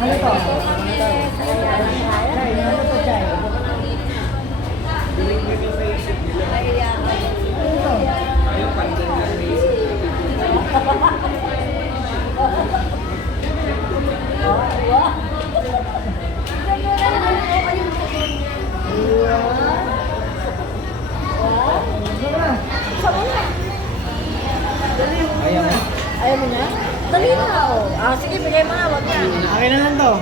Ano to? Ayaw mo na? Dali na ako. Ah, sige, bigay mo na. Wag na. Akin na lang to.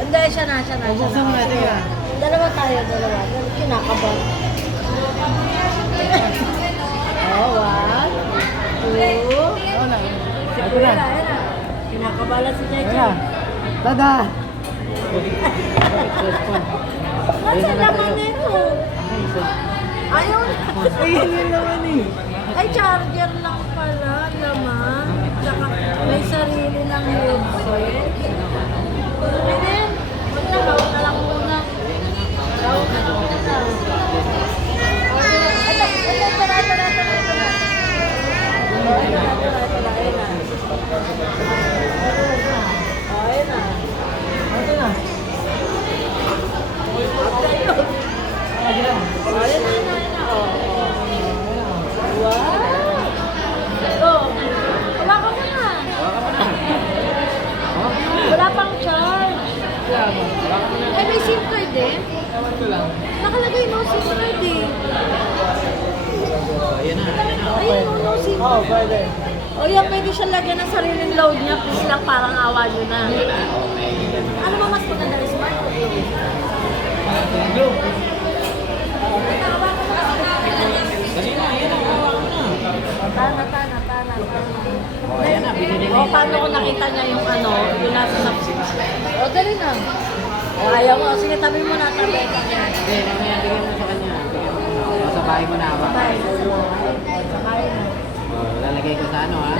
Hindi, siya na. Buksan mo natin yan. Dalawa tayo. Kinakabahan. Oh, 1, 2. Oo na. Ito Ayan na. na. Kinakabahan si Chay Ayan Chay. na. Tada! Nasa laman nito? Ayaw na. Ayan yun naman eh. Ay, charger lang pala. Laman. Tsaka may sarili ng headset. Ayan. Wag na, bawal na lang muna. Bawal na lang muna. Ito na. Wala pang charge. Ay, may SIM card eh. Nakalagay no SIM card eh. Ayun, no SIM Oo, card. pwede. O yan, pwede siya lagyan ng sariling load niya. Please lang, parang awa nyo na. Ano ba mas maganda rin smart o blue? Tana. Ayan na, binili O, paano ko nakita niya yung ano, yung nasa sa... O, dali na. O, ayaw mo. Sige, tabi mo na, tabi. Hindi, mamaya bigyan mo sa kanya. Bigyan mo. Sa bahay mo na. Bye. Sa bahay na. Lalagay ko sa ano ha.